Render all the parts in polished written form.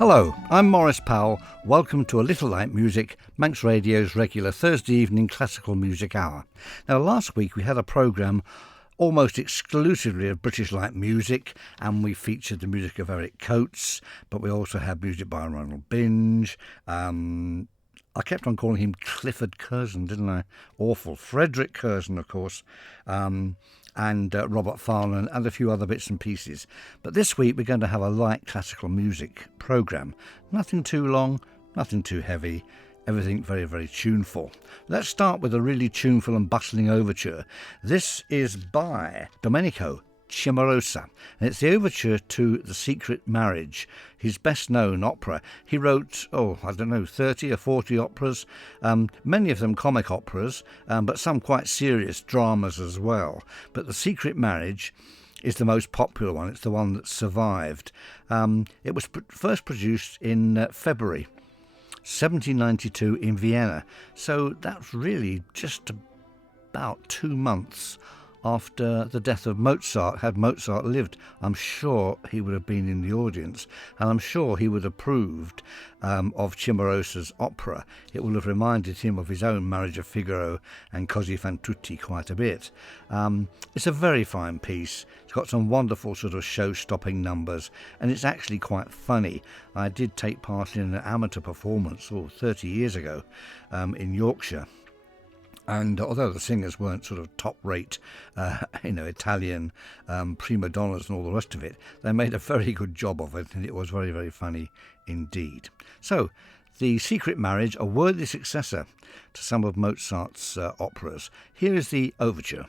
Hello, I'm Maurice Powell. Welcome to A Little Light Music, Manx Radio's regular Thursday evening classical music hour. Now, last week we had a programme almost exclusively of British light music, and we featured the music of Eric Coates, but we also had music by Ronald Binge. I kept on calling him Clifford Curzon, didn't I? Awful. Frederick Curzon, of course. And Robert Farnham and a few other bits and pieces. But this week we're going to have a light classical music programme. Nothing too long, nothing too heavy, everything very, very tuneful. Let's start with a really tuneful and bustling overture. This is by Domenico Cimarosa, and it's the overture to The Secret Marriage, his best known opera. He wrote, 30 or 40 operas, many of them comic operas, but some quite serious dramas as well. But The Secret Marriage is the most popular one. It's the one that survived. It was first produced in February 1792 in Vienna, so that's really just about 2 months after the death of Mozart. Had Mozart lived, I'm sure he would have been in the audience, and I'm sure he would have approved of Cimarosa's opera. It will have reminded him of his own Marriage of Figaro and Così fan tutti quite a bit. It's a very fine piece. It's got some wonderful sort of show-stopping numbers, and it's actually quite funny. I did take part in an amateur performance 30 years ago in Yorkshire. And although the singers weren't sort of top-rate, Italian prima donnas and all the rest of it, they made a very good job of it, and it was very, very funny indeed. So, The Secret Marriage, a worthy successor to some of Mozart's operas. Here is the overture.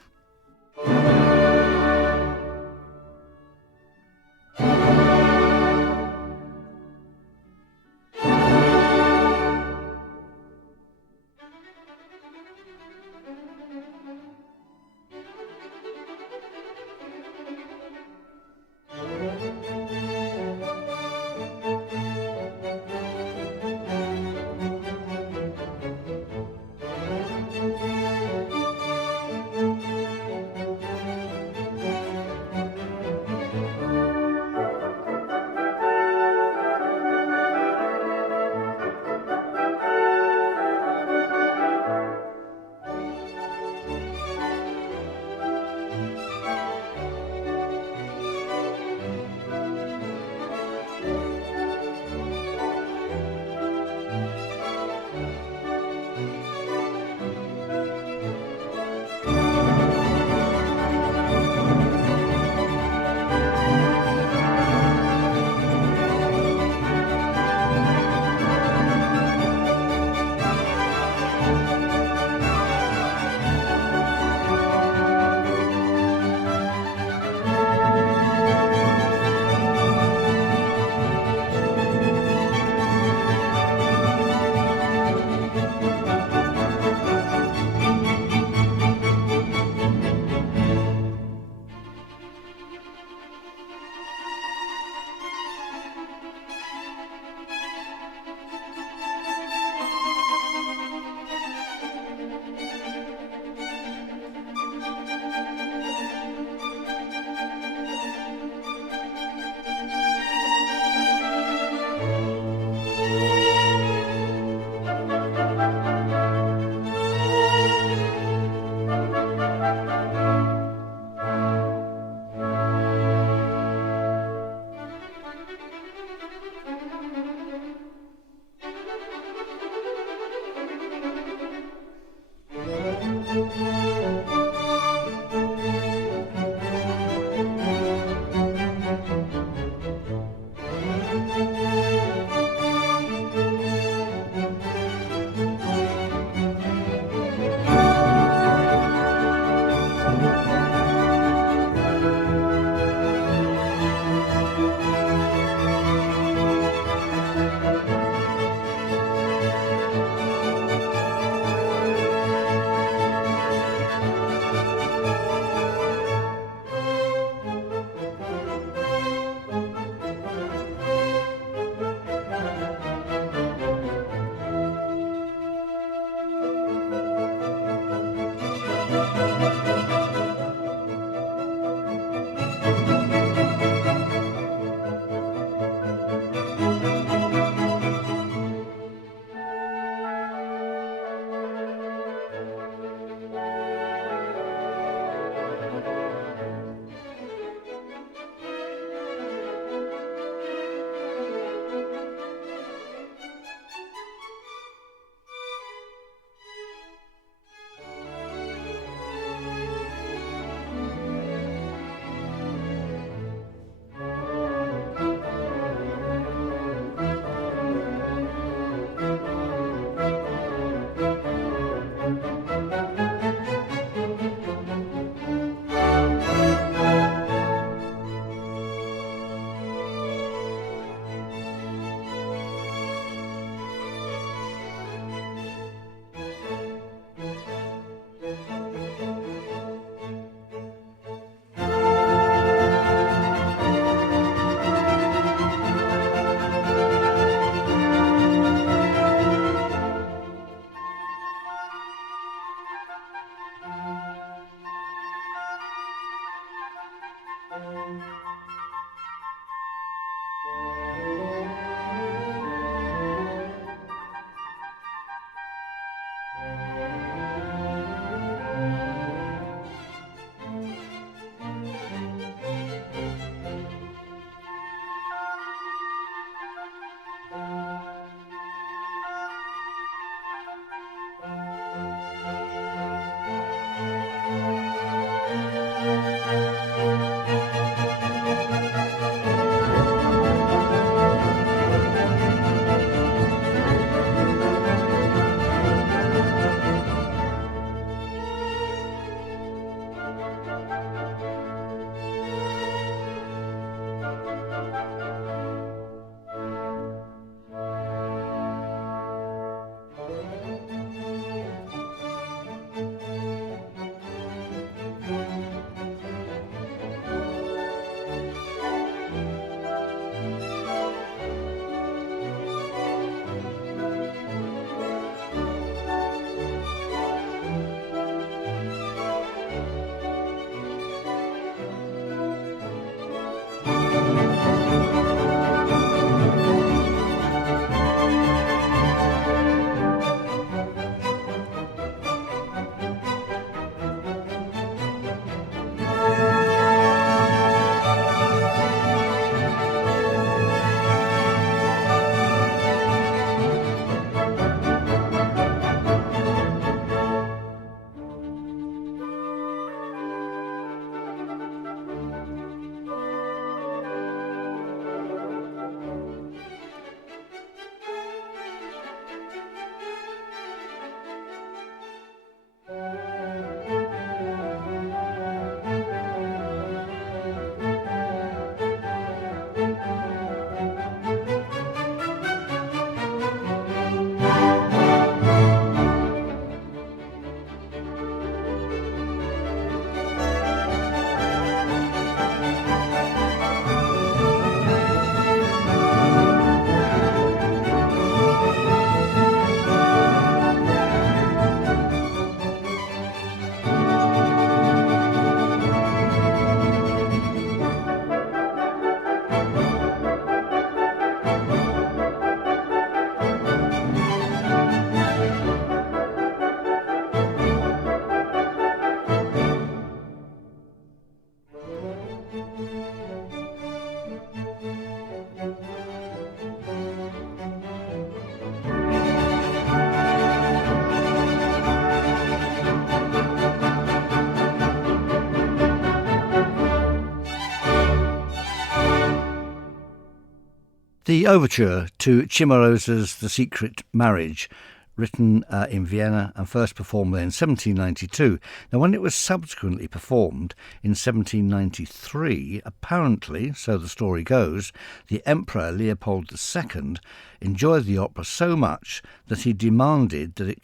The overture to Cimarosa's The Secret Marriage, written in Vienna and first performed there in 1792. Now, when it was subsequently performed in 1793, apparently, so the story goes, the Emperor Leopold II enjoyed the opera so much that he demanded that it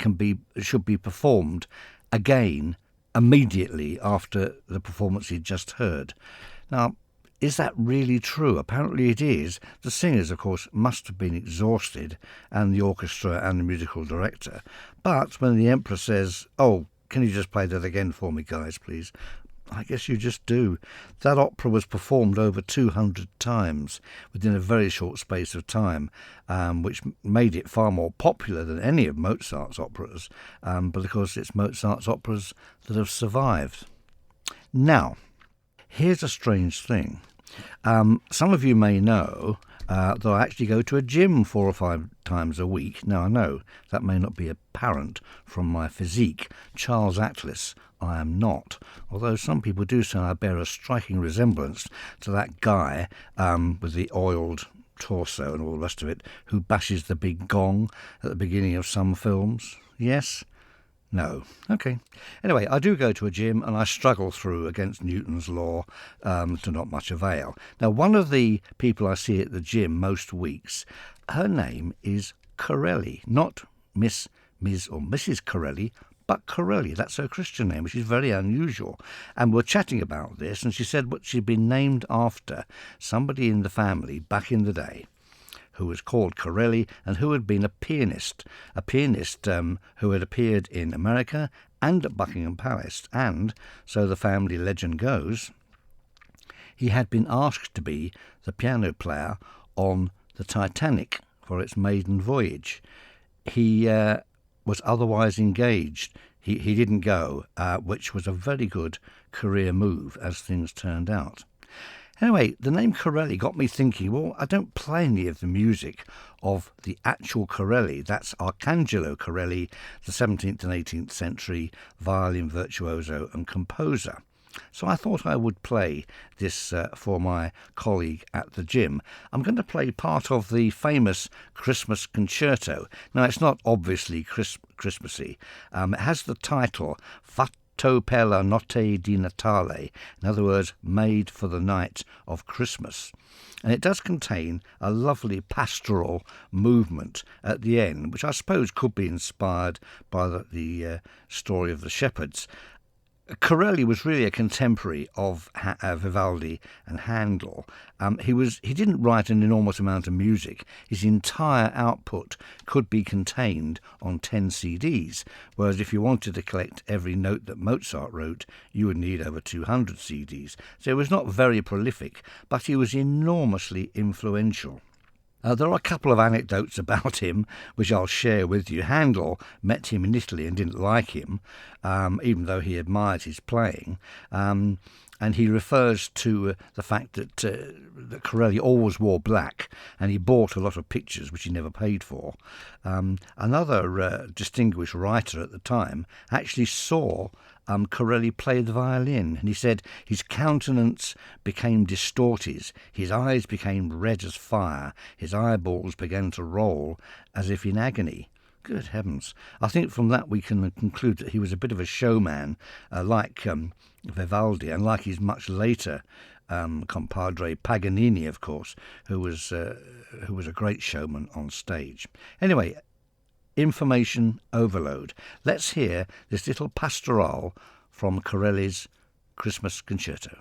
should be performed again immediately after the performance he'd just heard. Now, is that really true? Apparently it is. The singers, of course, must have been exhausted, and the orchestra and the musical director. But when the Emperor says, "Oh, can you just play that again for me, guys, please?" I guess you just do. That opera was performed over 200 times within a very short space of time, which made it far more popular than any of Mozart's operas. But of course, it's Mozart's operas that have survived. Now, here's a strange thing. Some of you may know that I actually go to a gym 4 or 5 times a week. Now, I know that may not be apparent from my physique. Charles Atlas, I am not. Although some people do say I bear a striking resemblance to that guy with the oiled torso and all the rest of it, who bashes the big gong at the beginning of some films. Yes? No. Okay. Anyway, I do go to a gym and I struggle through against Newton's law to not much avail. Now, one of the people I see at the gym most weeks, her name is Corelli, not Ms. or Mrs. Corelli, but Corelli. That's her Christian name, which is very unusual. And we're chatting about this, and she said what she'd been named after somebody in the family back in the day, who was called Corelli and who had been a pianist who had appeared in America and at Buckingham Palace. And, so the family legend goes, he had been asked to be the piano player on the Titanic for its maiden voyage. He was otherwise engaged. He didn't go, which was a very good career move as things turned out. Anyway, the name Corelli got me thinking, well, I don't play any of the music of the actual Corelli. That's Arcangelo Corelli, the 17th and 18th century violin virtuoso and composer. So I thought I would play this for my colleague at the gym. I'm going to play part of the famous Christmas concerto. Now, it's not obviously Christmassy. It has the title Fatto per la notte di Natale, in other words, made for the night of Christmas. And it does contain a lovely pastoral movement at the end, which I suppose could be inspired by the story of the shepherds. Corelli was really a contemporary of Vivaldi and Handel. He didn't write an enormous amount of music. His entire output could be contained on 10 CDs, whereas if you wanted to collect every note that Mozart wrote, you would need over 200 CDs. So he was not very prolific, but he was enormously influential. There are a couple of anecdotes about him which I'll share with you. Handel met him in Italy and didn't like him, even though he admired his playing. And he refers to the fact that Corelli always wore black, and he bought a lot of pictures which he never paid for. Another distinguished writer at the time actually saw Corelli play the violin, and he said his countenance became distorted, his eyes became red as fire, his eyeballs began to roll as if in agony. Good heavens. I think from that we can conclude that he was a bit of a showman, like Vivaldi, and like his much later compadre Paganini, of course, who was a great showman on stage. Anyway, information overload. Let's hear this little pastoral from Corelli's Christmas Concerto.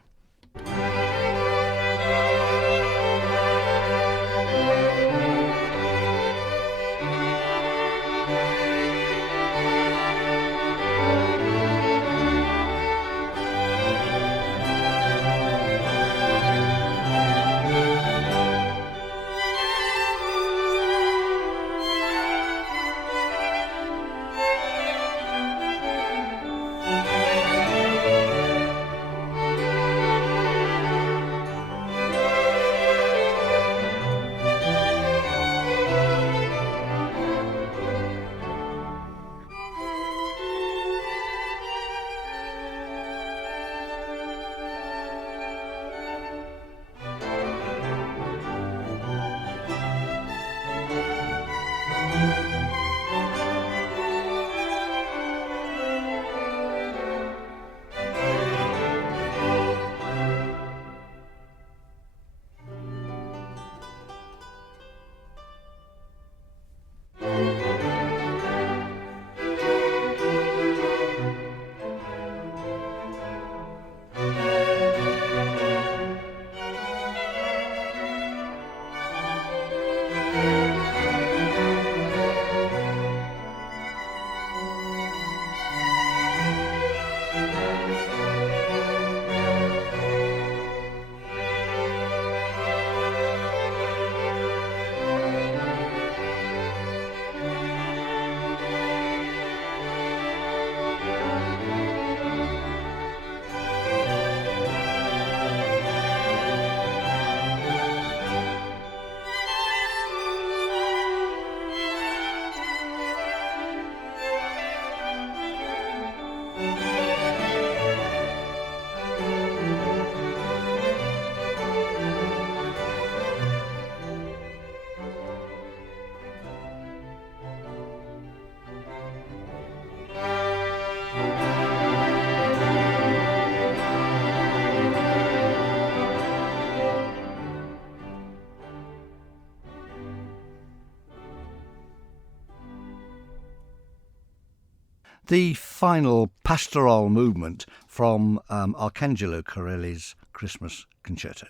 The final pastoral movement from Arcangelo Corelli's Christmas Concerto.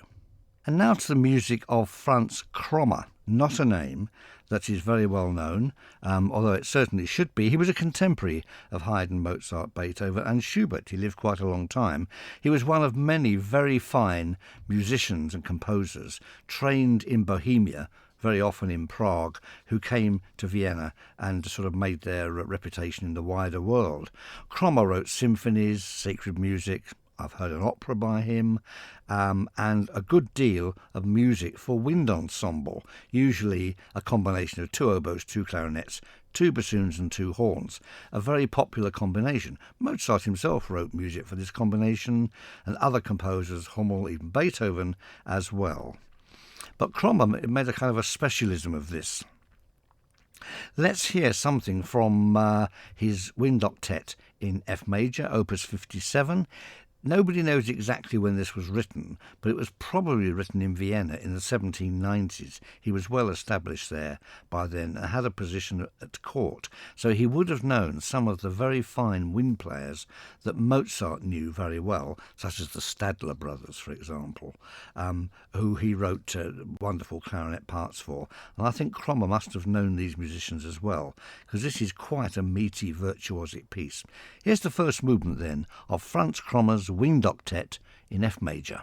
And now to the music of Franz Krommer, not a name that is very well known, although it certainly should be. He was a contemporary of Haydn, Mozart, Beethoven and Schubert. He lived quite a long time. He was one of many very fine musicians and composers trained in Bohemia, very often in Prague, who came to Vienna and sort of made their reputation in the wider world. Krommer wrote symphonies, sacred music. I've heard an opera by him, and a good deal of music for wind ensemble, usually a combination of 2 oboes, 2 clarinets, 2 bassoons and 2 horns, a very popular combination. Mozart himself wrote music for this combination, and other composers, Hummel, even Beethoven as well. But Krommer made a kind of a specialism of this. Let's hear something from his Wind Octet in F major, opus 57. Nobody knows exactly when this was written, but it was probably written in Vienna in the 1790s. He was well established there by then and had a position at court, so he would have known some of the very fine wind players that Mozart knew very well, such as the Stadler brothers, for example, who he wrote wonderful clarinet parts for. And I think Krommer must have known these musicians as well, because this is quite a meaty, virtuosic piece. Here's the first movement, then, of Franz Krommer's Wind Octet in F major.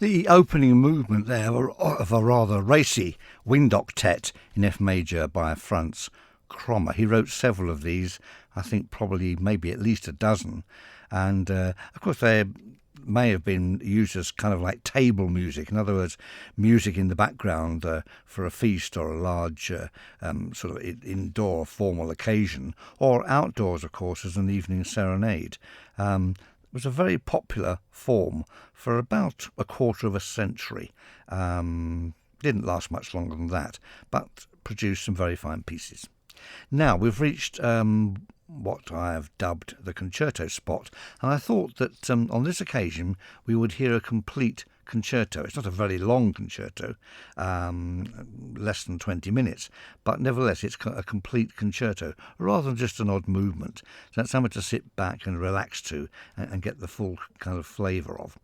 The opening movement there of a rather racy wind octet in F major by Franz Krommer. He wrote several of these, I think probably maybe at least a dozen, and of course they may have been used as kind of like table music, in other words, music in the background for a feast or a large sort of indoor formal occasion, or outdoors, of course, as an evening serenade. It was a very popular form for about a quarter of a century. Didn't last much longer than that, but produced some very fine pieces. Now we've reached what I have dubbed the concerto spot, and I thought that on this occasion we would hear a complete concerto. It's not a very long concerto, less than 20 minutes, but nevertheless it's a complete concerto rather than just an odd movement. So that's something to sit back and relax to and get the full kind of flavour of.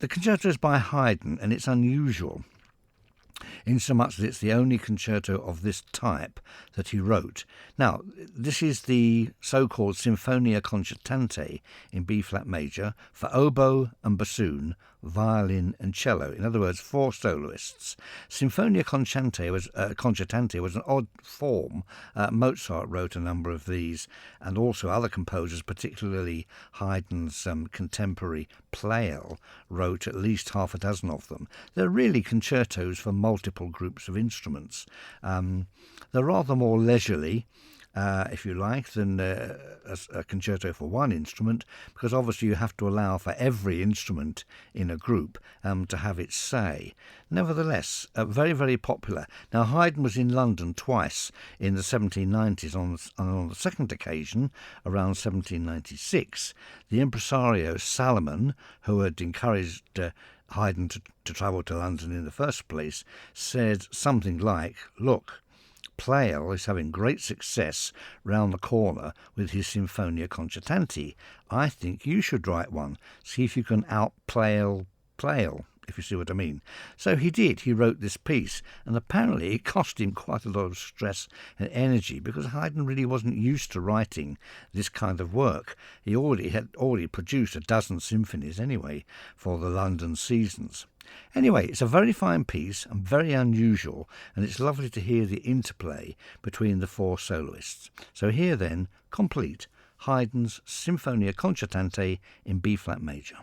The concerto is by Haydn, and it's unusual in so much that it's the only concerto of this type that he wrote. Now, this is the so-called Sinfonia Concertante in B-flat major for oboe and bassoon, violin and cello. In other words, 4 soloists. Sinfonia Concertante was an odd form. Mozart wrote a number of these, and also other composers, particularly Haydn's contemporary Pleyel, wrote at least half a dozen of them. They're really concertos for multiple groups of instruments. They're rather more leisurely, if you like, than a concerto for one instrument, because obviously you have to allow for every instrument in a group to have its say. Nevertheless, very, very popular. Now, Haydn was in London twice in the 1790s. On the second occasion, around 1796, the impresario Salomon, who had encouraged Haydn to travel to London in the first place, said something like, "Look, Pleyel is having great success round the corner with his Sinfonia Concertante. I think you should write one. See if you can out-Pleyel, if you see what I mean." So he did. He wrote this piece, and apparently it cost him quite a lot of stress and energy, because Haydn really wasn't used to writing this kind of work. He had already produced a dozen symphonies anyway for the London seasons. Anyway, it's a very fine piece and very unusual, and it's lovely to hear the interplay between the 4 soloists. So here then, complete, Haydn's Sinfonia Concertante in B-flat major.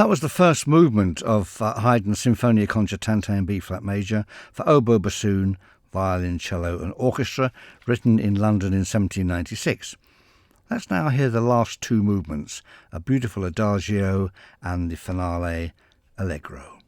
That was the first movement of Haydn's Sinfonia Concertante in B-flat major for oboe, bassoon, violin, cello and orchestra, written in London in 1796. Let's now hear the last two movements, a beautiful adagio and the finale allegro.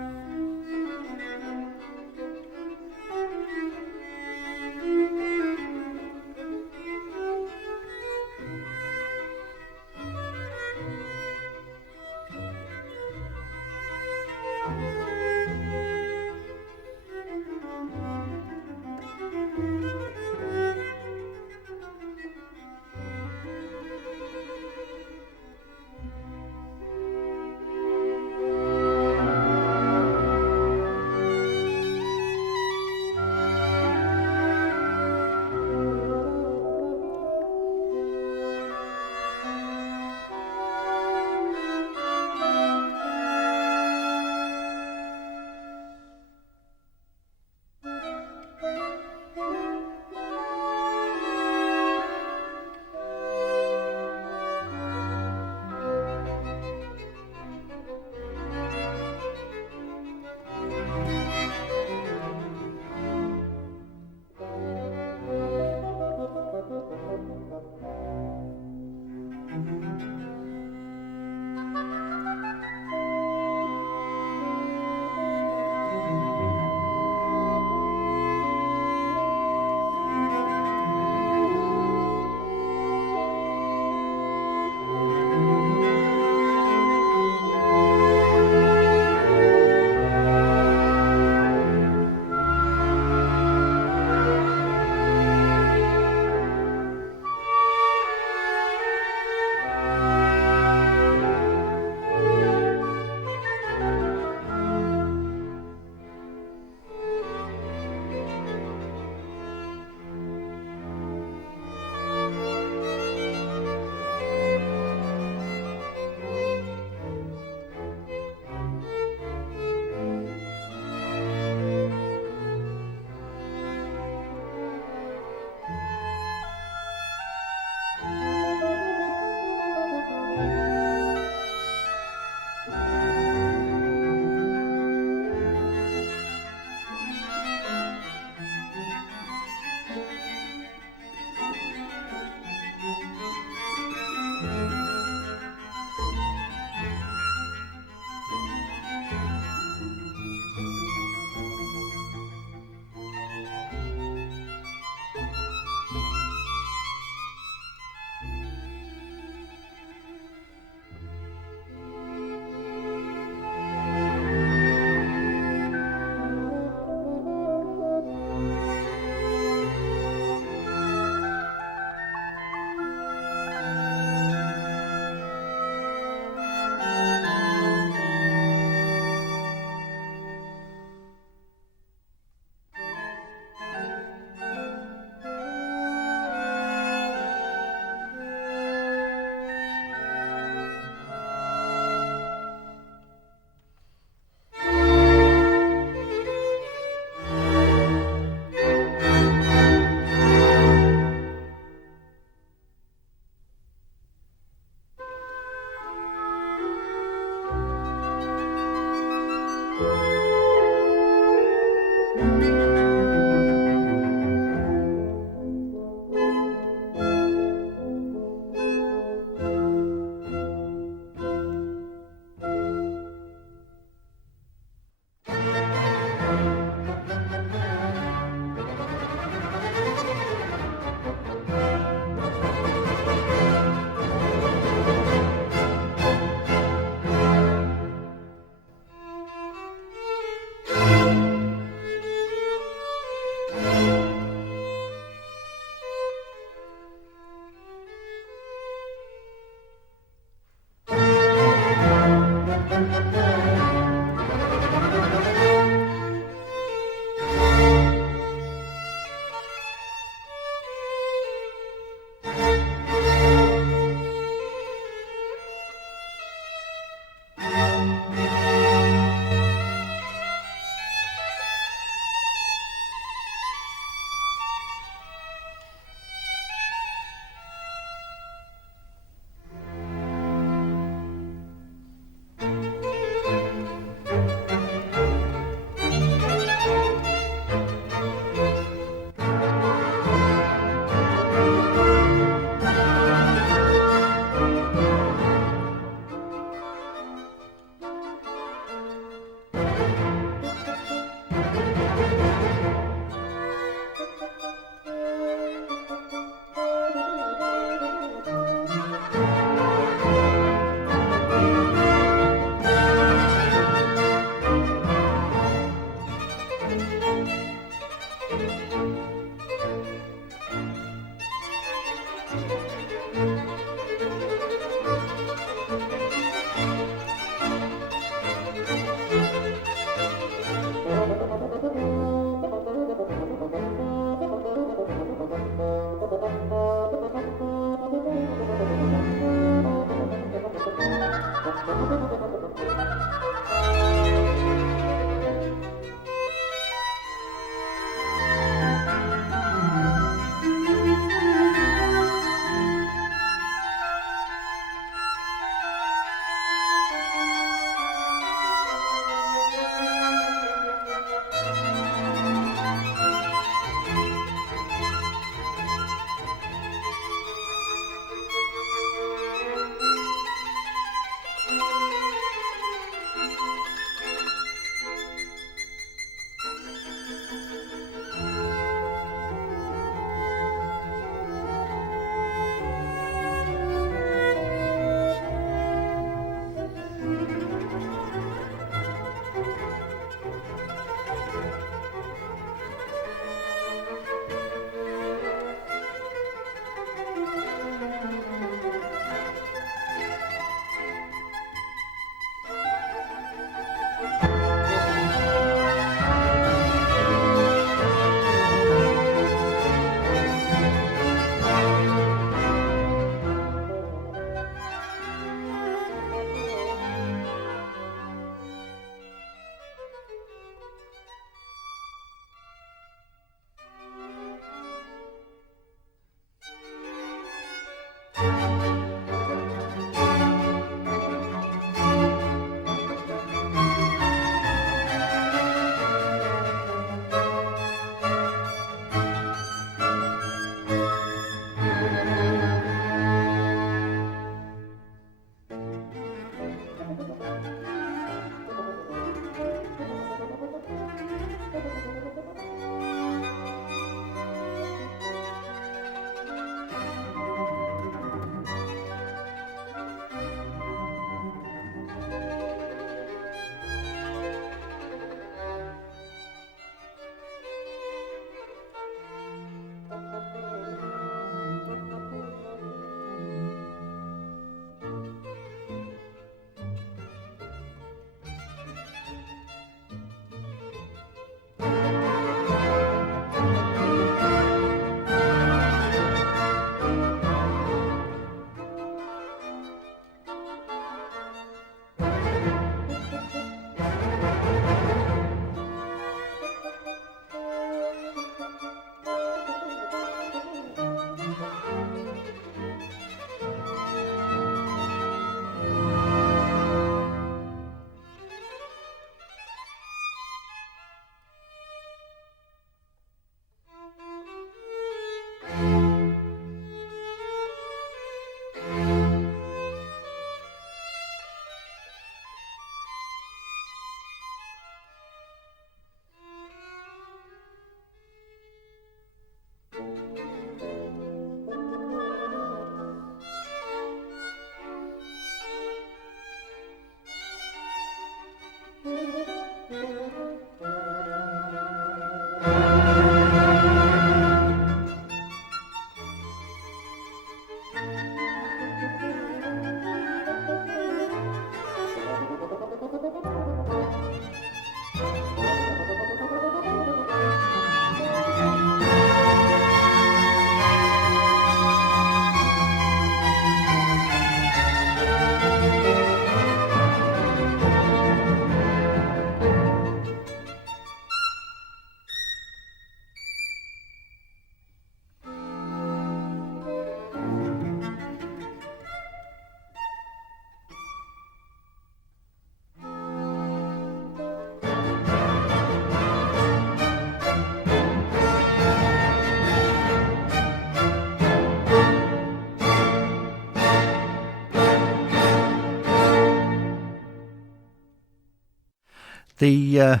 The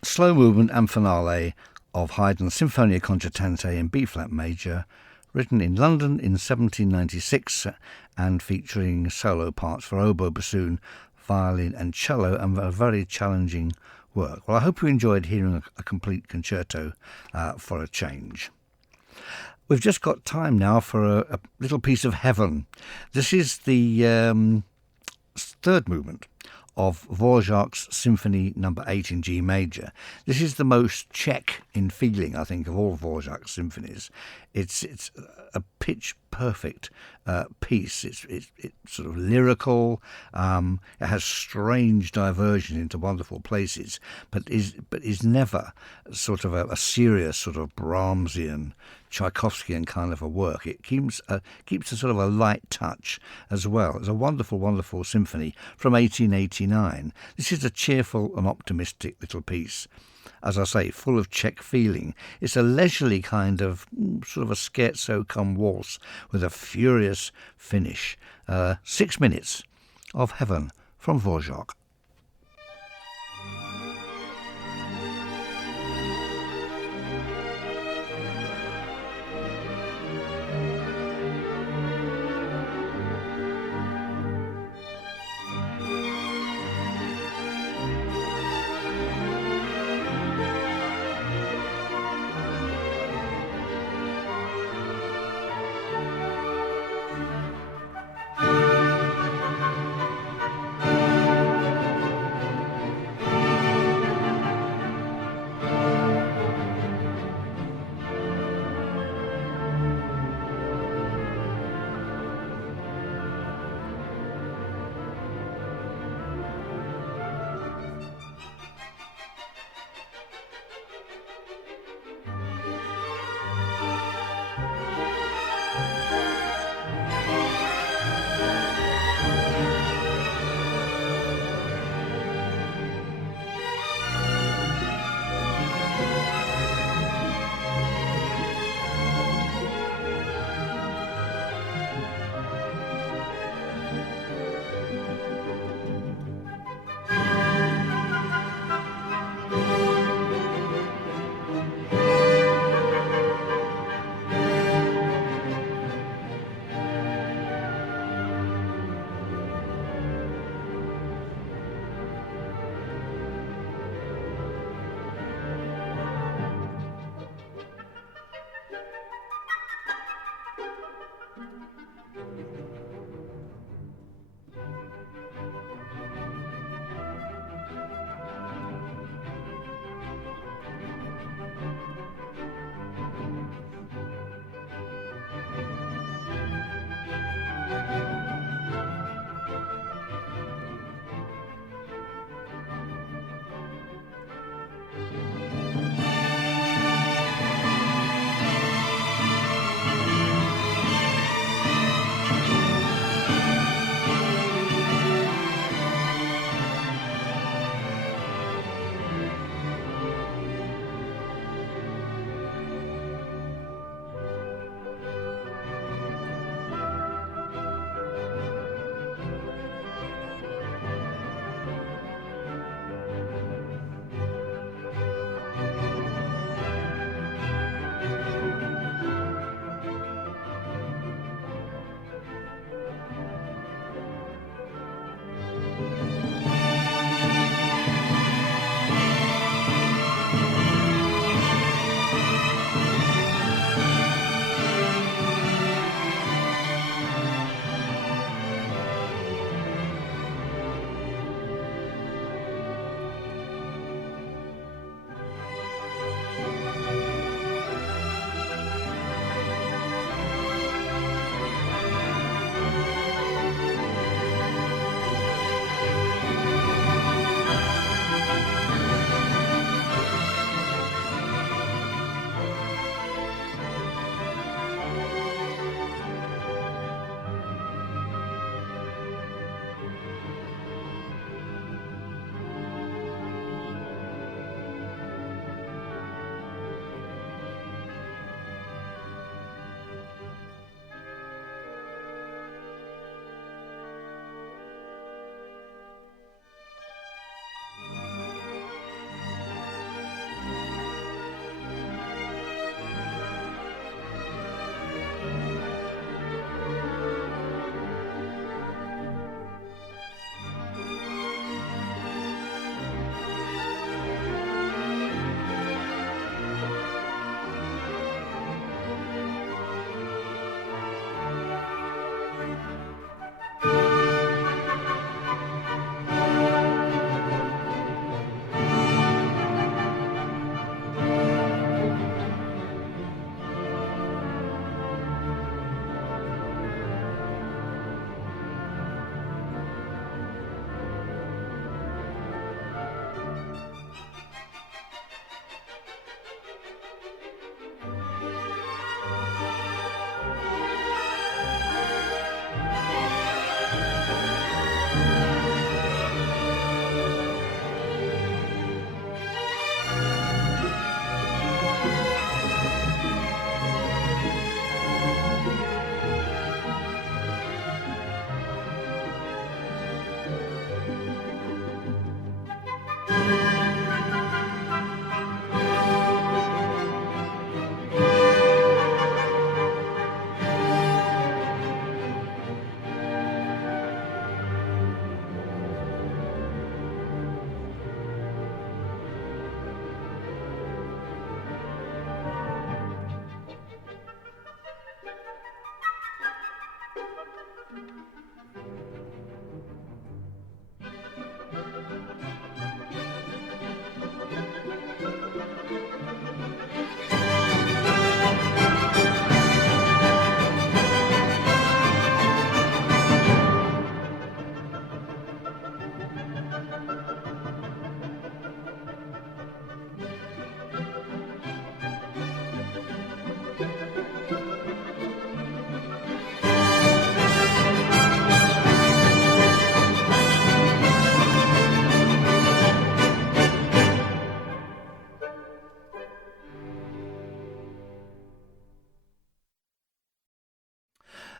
slow movement and finale of Haydn's Sinfonia Concertante in B-flat major, written in London in 1796 and featuring solo parts for oboe, bassoon, violin and cello, and a very challenging work. Well, I hope you enjoyed hearing a complete concerto for a change. We've just got time now for a little piece of heaven. This is the third movement of Dvorak's Symphony No. 8 in G major. This is the most Czech in feeling, I think, of all Dvorak's symphonies. It's a pitch-perfect piece. It's sort of lyrical. It has strange diversion into wonderful places, but is never sort of a serious sort of Brahmsian, Tchaikovskyan kind of a work. It keeps a sort of a light touch as well. It's a wonderful, wonderful symphony from 1889. This is a cheerful and optimistic little piece. As I say, full of Czech feeling. It's a leisurely kind of sort of a scherzo cum waltz with a furious finish. 6 minutes of heaven from Dvorak.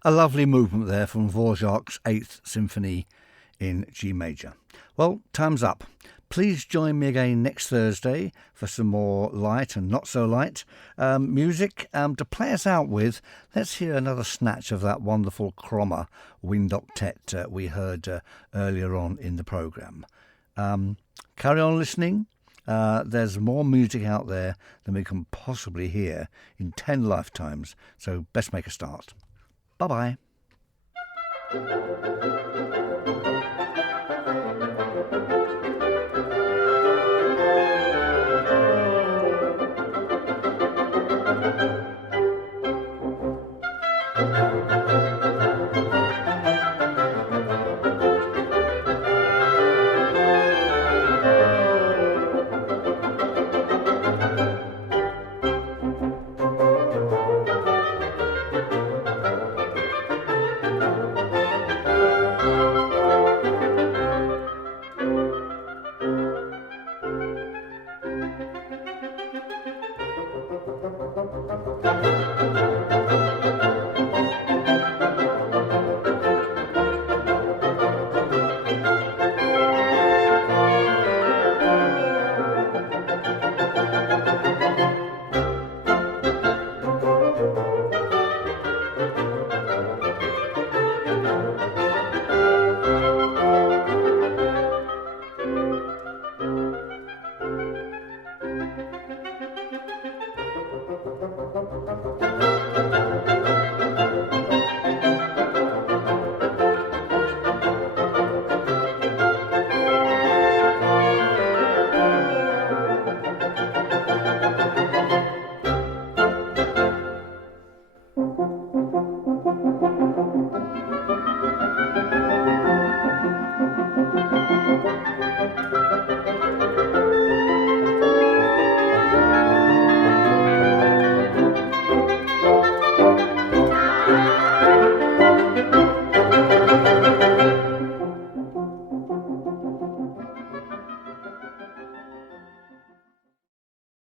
A lovely movement there from Dvorak's 8th Symphony in G major. Well, time's up. Please join me again next Thursday for some more light and not so light music to play us out with. Let's hear another snatch of that wonderful Cromer wind octet we heard earlier on in the programme. Carry on listening. There's more music out there than we can possibly hear in 10 lifetimes, so best make a start. Bye-bye.